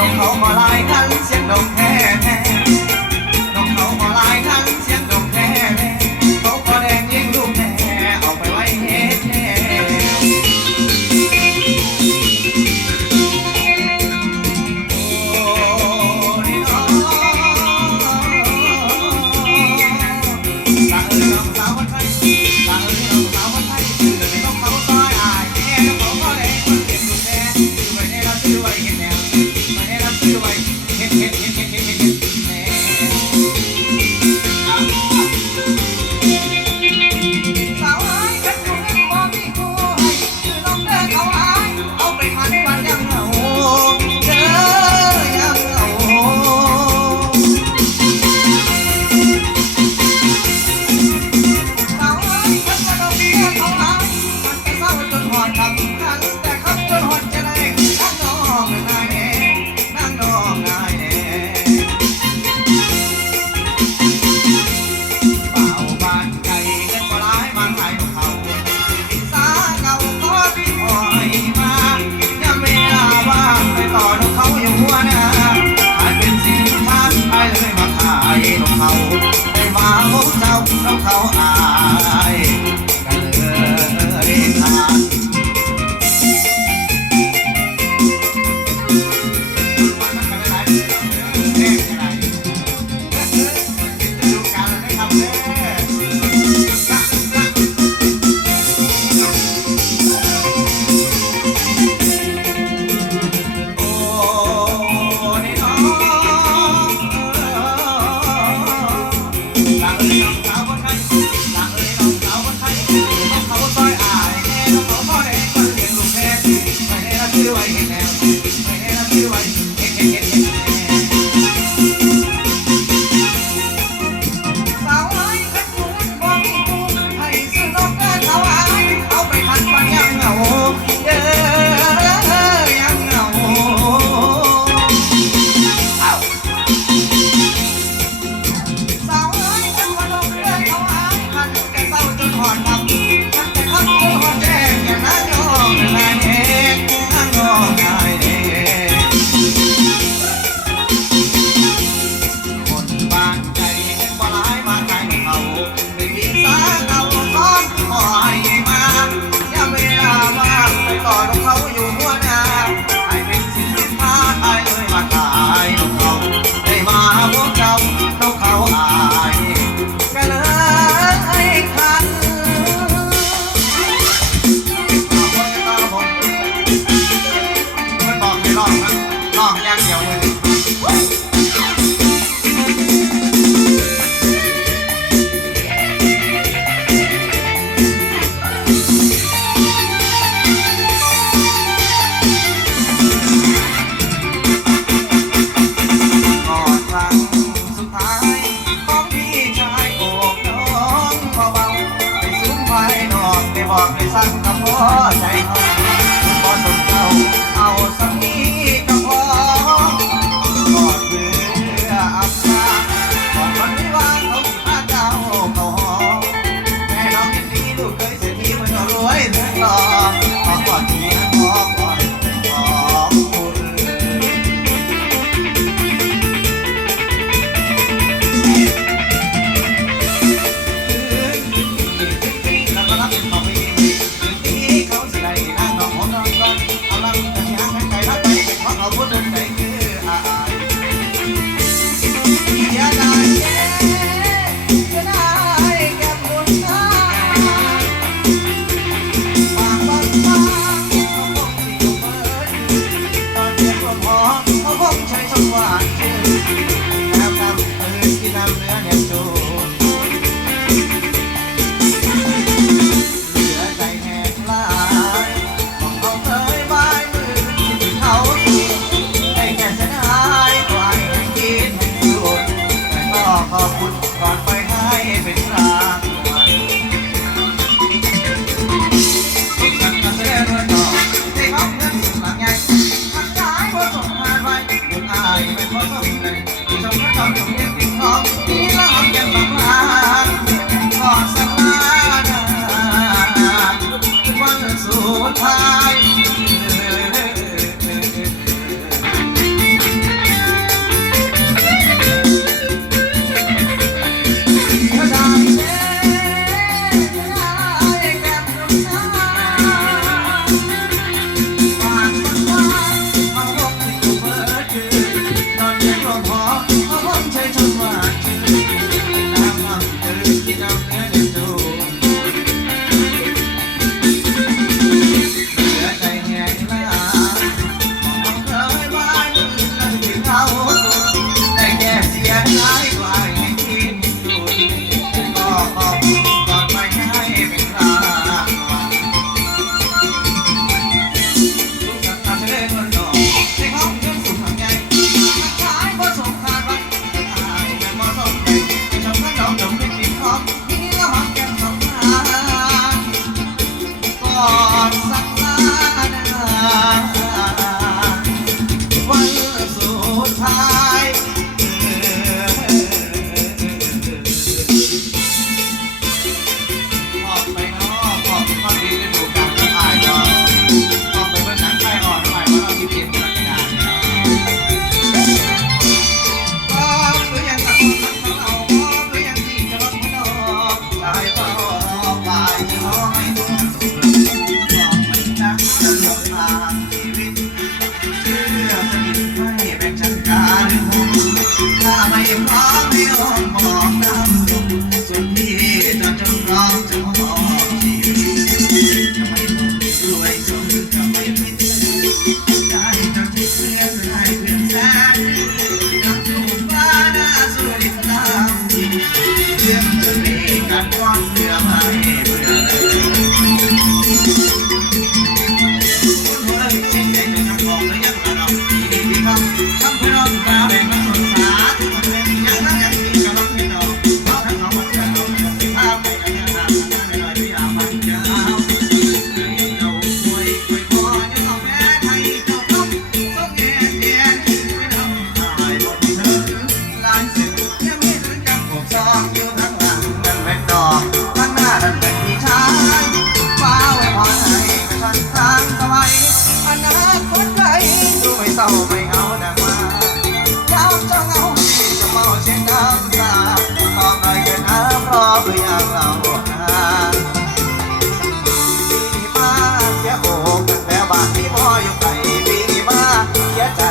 นกเขาก็ลายกันเสียงนกแท้ can't. บอกให้สั่งคำว่าใจ นา ไม่เอานางมาเจ้าจเงาที่จะเมาเช็ดน้ำตาขอหน่อเถอะนพราะเบื่อเราหาปีนี้มาแค่โอบกันแม่บ้านที่พ่ออยู่ไกลปีนี้มาแค่ใจ